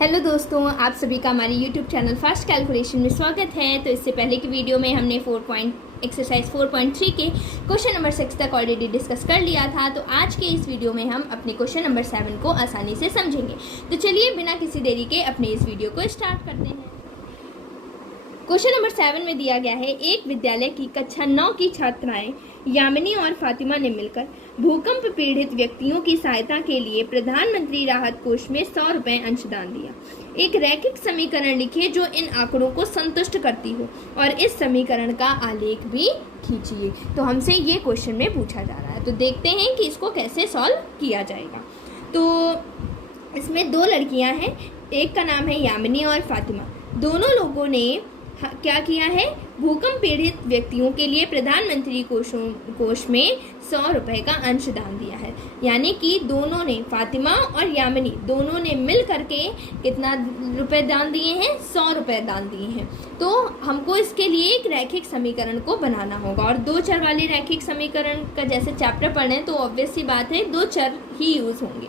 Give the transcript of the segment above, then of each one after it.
Hello दोस्तों, आप सभी का हमारे यूट्यूब चैनल फास्ट कैलकुलेशन में स्वागत है। तो इससे पहले की वीडियो में हमने एक्सरसाइज 4.3 के क्वेश्चन नंबर 6 तक ऑलरेडी डिस्कस कर लिया था। तो आज के इस वीडियो में हम अपने क्वेश्चन नंबर 7 को आसानी से समझेंगे। तो चलिए बिना किसी देरी के अपने इस वीडियो को स्टार्ट करते हैं। क्वेश्चन नंबर 7 में दिया गया है, एक विद्यालय की कक्षा 9 की छात्राएं यामिनी और फातिमा ने मिलकर भूकंप पीड़ित व्यक्तियों की सहायता के लिए प्रधानमंत्री राहत कोष में 100 रुपए अंशदान दिया। एक रैखिक समीकरण लिखिए जो इन आंकड़ों को संतुष्ट करती हो और इस समीकरण का आलेख भी खींचिए। तो हमसे ये क्वेश्चन में पूछा जा रहा है, तो देखते हैं कि इसको कैसे सॉल्व किया जाएगा। तो इसमें दो लड़कियां हैं, एक का नाम है यामिनी और फातिमा। दोनों लोगों ने क्या किया है, भूकंप पीड़ित व्यक्तियों के लिए प्रधानमंत्री कोष में 100 रुपए का अंशदान दिया है। यानी कि दोनों ने, फातिमा और यामिनी दोनों ने मिल करके कितना रुपए दान दिए हैं, 100 रुपए दान दिए हैं। तो हमको इसके लिए एक रैखिक समीकरण को बनाना होगा और दो चर वाले रैखिक समीकरण का जैसे चैप्टर पढ़ें तो ऑब्वियस सी बात है दो चर ही यूज़ होंगे।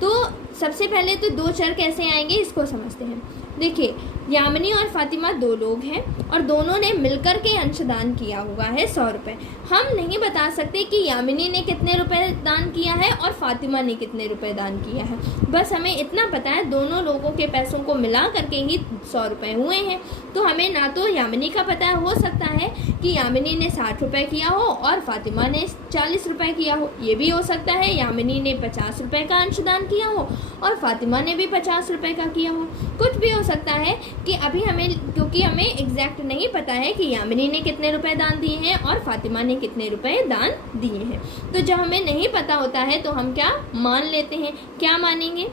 तो सबसे पहले तो दो चर कैसे आएंगे इसको समझते हैं। देखिए, यामिनी और फातिमा दो लोग हैं और दोनों ने मिलकर के अंशदान किया हुआ है 100 रुपये। हम नहीं बता सकते कि यामिनी ने कितने रुपए दान किया है और फातिमा ने कितने रुपए दान किया है। बस हमें इतना पता है दोनों लोगों के पैसों को मिला करके ही 100 रुपये हुए हैं। तो हमें ना तो यामिनी का पता हो सकता है कि यामिनी ने 60 रुपये किया हो और फातिमा ने 40 रुपये किया हो। ये भी हो सकता है यामिनी ने 50 रुपये का अंशदान किया हो और फातिमा ने भी 50 रुपये का किया हो। कुछ भी हो सकता है कि अभी क्योंकि हमें एग्जैक्ट नहीं पता है कि यामिनी ने कितने रुपए दान दिए हैं और फातिमा ने कितने रुपए दान दिए हैं। तो जब हमें नहीं पता होता है तो हम क्या मान लेते हैं, क्या मानेंगे,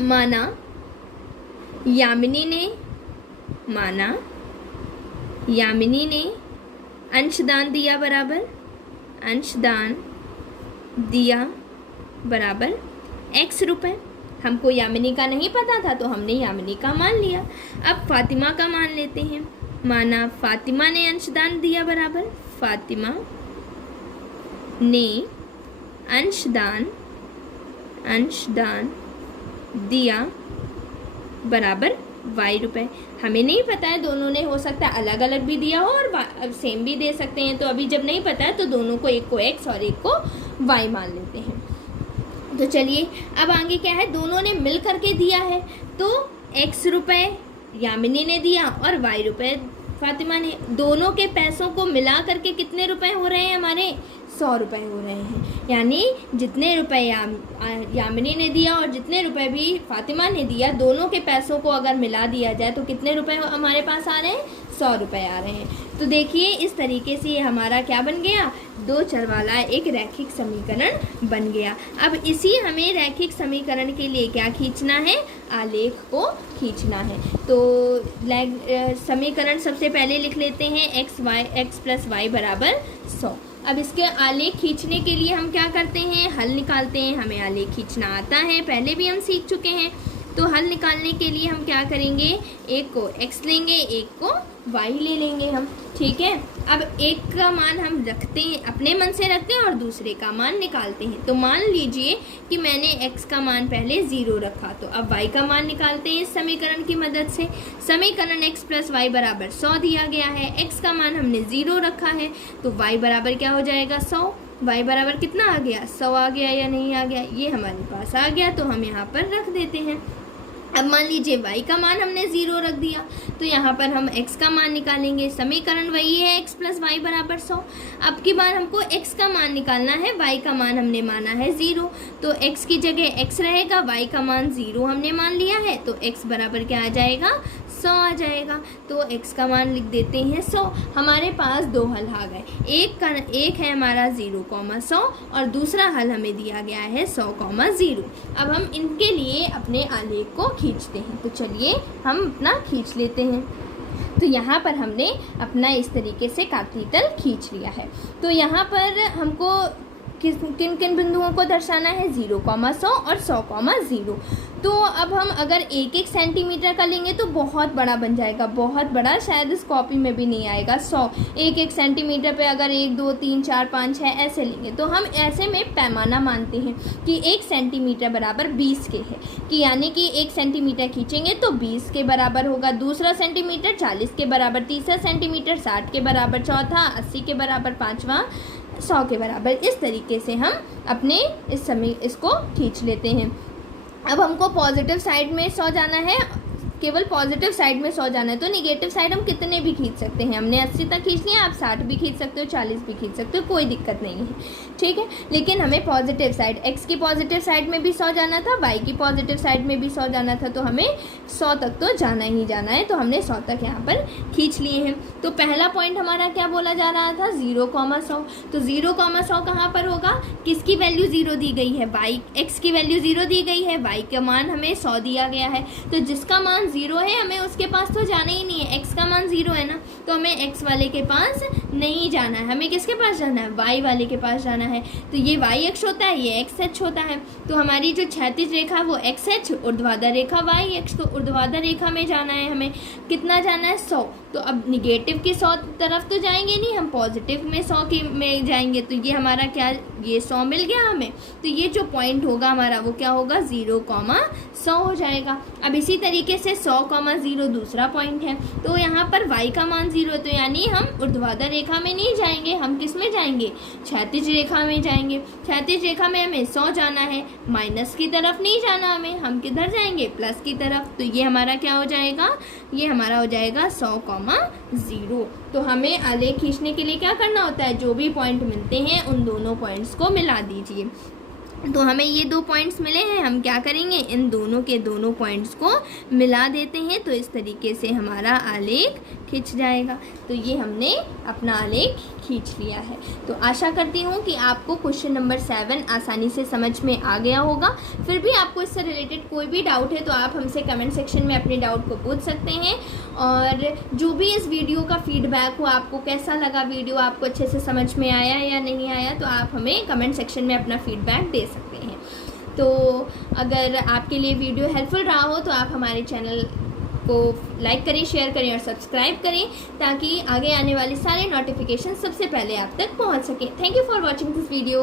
माना यामिनी ने अंशदान दिया बराबर x रुपए। हमको यामिनी का नहीं पता था तो हमने यामिनी का मान लिया। अब फातिमा का मान लेते हैं, माना फातिमा ने अंशदान दिया बराबर, फातिमा ने अंशदान दिया बराबर y रुपए। हमें नहीं पता है, दोनों ने हो सकता है अलग अलग भी दिया हो और सेम भी दे सकते हैं। तो अभी जब नहीं पता है तो दोनों को, एक को x और एक को y मान लेते हैं। तो चलिए अब आगे क्या है, दोनों ने मिल करके दिया है तो x रुपए यामिनी ने दिया और y रुपए फातिमा ने। दोनों के पैसों को मिला करके कितने रुपए हो रहे हैं हमारे, 100 रुपए हो रहे हैं। यानी जितने रुपए यामिनी ने दिया और जितने रुपए भी फातिमा ने दिया, दोनों के पैसों को अगर मिला दिया जाए तो कितने रुपए हमारे पास आ रहे हैं, 100 रुपए आ रहे हैं। तो देखिए इस तरीके से ये हमारा क्या बन गया, दो चर वाला एक रैखिक समीकरण बन गया। अब इसी हमें रैखिक समीकरण के लिए क्या खींचना है, आलेख को खींचना है। तो समीकरण सबसे पहले लिख लेते हैं x प्लस y बराबर 100। अब इसके आलेख खींचने के लिए हम क्या करते हैं, हल निकालते हैं। हमें आलेख खींचना आता है, पहले भी हम सीख चुके हैं। तो हल निकालने के लिए हम क्या करेंगे, एक को x लेंगे, एक को y ले लेंगे हम, ठीक है। अब एक का मान हम रखते हैं, अपने मन से रखते हैं और दूसरे का मान निकालते हैं। तो मान लीजिए कि मैंने x का मान पहले 0 रखा, तो अब y का मान निकालते हैं इस समीकरण की मदद से। समीकरण x प्लस y बराबर 100 दिया गया है, x का मान हमने 0 रखा है तो y बराबर क्या हो जाएगा, 100। y बराबर कितना आ गया, 100 आ गया या नहीं आ गया, ये हमारे पास आ गया। तो हम यहाँ पर रख देते हैं। अब मान लीजिए y का मान हमने 0 रख दिया तो यहाँ पर हम x का मान निकालेंगे। समीकरण वही है x प्लस y बराबर 100। अब की बार हमको x का मान निकालना है, y का मान हमने माना है 0, तो x की जगह x रहेगा, y का मान 0 हमने मान लिया है तो x बराबर क्या आ जाएगा, 100 आ जाएगा। तो x का मान लिख देते हैं 100। हमारे पास दो हल आ गए, एक है हमारा 0,100 और दूसरा हल हमें दिया गया है 100,0। अब हम इनके लिए अपने आलेख को खींचते हैं। तो चलिए हम अपना खींच लेते हैं। तो यहाँ पर हमने अपना इस तरीके से काकरी तल खींच लिया है। तो यहाँ पर हमको किन किन बिंदुओं को दर्शाना है, 0,100 और 100,0। तो अब हम अगर 1-1 सेंटीमीटर का लेंगे तो बहुत बड़ा बन जाएगा, बहुत बड़ा, शायद इस कॉपी में भी नहीं आएगा 100। 1-1 सेंटीमीटर पे अगर 1 2 3 4 5 6 ऐसे लेंगे तो हम ऐसे में पैमाना मानते हैं कि 1 सेंटीमीटर बराबर 20 के है, कि यानी कि 1 सेंटीमीटर खींचेंगे तो 20 के बराबर होगा, दूसरा सेंटीमीटर 40 के बराबर, तीसरा सेंटीमीटर 60 के बराबर, चौथा 80 के बराबर, पाँचवा 100 के बराबर। इस तरीके से हम अपने इस समय इसको खींच लेते हैं। अब हमको पॉजिटिव साइड में 100 जाना है, केवल पॉजिटिव साइड में 100 जाना है, तो निगेटिव साइड हम कितने भी खींच सकते हैं। हमने 80 तक खींच लिया, आप 60 भी खींच सकते हो, 40 भी खींच सकते हो, कोई दिक्कत नहीं है, ठीक है। लेकिन हमें पॉजिटिव साइड, x की पॉजिटिव साइड में भी 100 जाना था, y की पॉजिटिव साइड में भी 100 जाना था, तो हमें 100 तक तो जाना ही जाना है। तो हमने 100 तक यहाँ पर खींच लिए हैं। तो पहला पॉइंट हमारा क्या बोला जा रहा था, 0,100। तो 0,100 कहाँ पर होगा, किसकी वैल्यू 0 दी गई है, x की वैल्यू 0 दी गई है, y का मान हमें 100 दिया गया है। तो जिसका मान 0 है हमें उसके पास तो जाना ही नहीं है, x का मान 0 है ना, तो हमें x वाले के पास नहीं जाना है, हमें किसके पास जाना है, y वाले के पास जाना है। तो ये y-x होता है, ये x-h होता है। तो हमारी जो क्षैतिज रेखा है वो x-h, ऊर्ध्वाधर रेखा y-x, तो ऊर्ध्वाधर रेखा में जाना है हमें, कितना जाना है, 100। तो अब निगेटिव की 100 तरफ तो जाएंगे नहीं, हम पॉजिटिव में 100 की में जाएंगे। तो ये हमारा क्या, ये 100 मिल गया हमें, तो ये जो पॉइंट होगा हमारा वो क्या होगा, 0,100 हो जाएगा। अब इसी तरीके से 100,0 दूसरा पॉइंट है, तो यहाँ पर y का मान 0 है, तो यानी हम ऊर्ध्वाधर रेखा में नहीं जाएंगे, हम किस में जाएंगे, क्षैतिज रेखा में जाएंगे। क्षैतिज रेखा में हमें 100 जाना है, माइनस की तरफ नहीं जाना हमें, हम किधर जाएंगे, प्लस की तरफ। तो ये हमारा क्या हो जाएगा, ये हमारा हो जाएगा 100,0। तो हमें आलेख खींचने के लिए क्या करना होता है, जो भी पॉइंट मिलते हैं उन दोनों पॉइंट्स को मिला दीजिए। तो हमें ये 2 पॉइंट्स मिले हैं, हम क्या करेंगे, इन दोनों के दोनों पॉइंट्स को मिला देते हैं, तो इस तरीके से हमारा आलेख खिंच जाएगा। तो ये हमने अपना आलेख खींच लिया है। तो आशा करती हूँ कि आपको क्वेश्चन नंबर 7 आसानी से समझ में आ गया होगा। फिर भी आपको इससे रिलेटेड कोई भी डाउट है तो आप हमसे कमेंट सेक्शन में अपने डाउट को पूछ सकते हैं। और जो भी इस वीडियो का फीडबैक हो, आपको कैसा लगा वीडियो, आपको अच्छे से समझ में आया या नहीं आया, तो आप हमें कमेंट सेक्शन में अपना फीडबैक दे सकते हैं। तो अगर आपके लिए वीडियो हेल्पफुल रहा हो तो आप हमारे चैनल को लाइक करें, शेयर करें और सब्सक्राइब करें, ताकि आगे आने वाले सारे नोटिफिकेशन सबसे पहले आप तक पहुंच सकें। Thank you for watching this video.